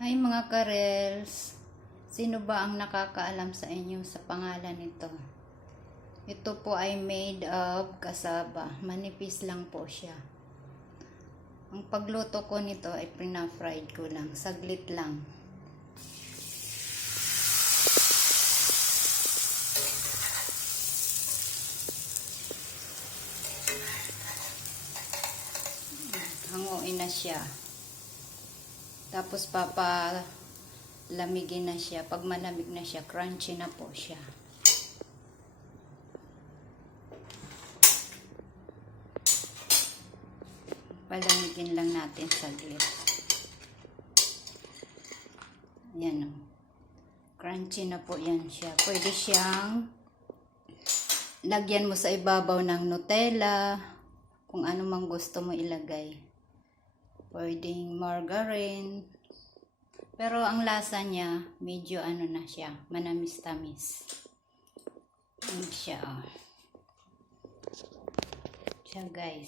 Hi mga karels! Sino ba ang nakakaalam sa inyo sa pangalan nito? Ito po ay made of cassava. Manipis lang po siya. Ang pagluto ko nito ay pina-fried ko lang. Saglit lang. Hanguin na siya. Tapos lamigin na siya. Pag malamig na siya, crunchy na po siya. Palamigin lang natin saglit. Ayan o. Crunchy na po yan siya. Pwede siyang lagyan mo sa ibabaw ng Nutella. Kung ano mang gusto mo ilagay. Pwedeng margarine. Pero ang lasa niya, medyo ano na siya, manamis-tamis. Yan siya, oh. Siya guys.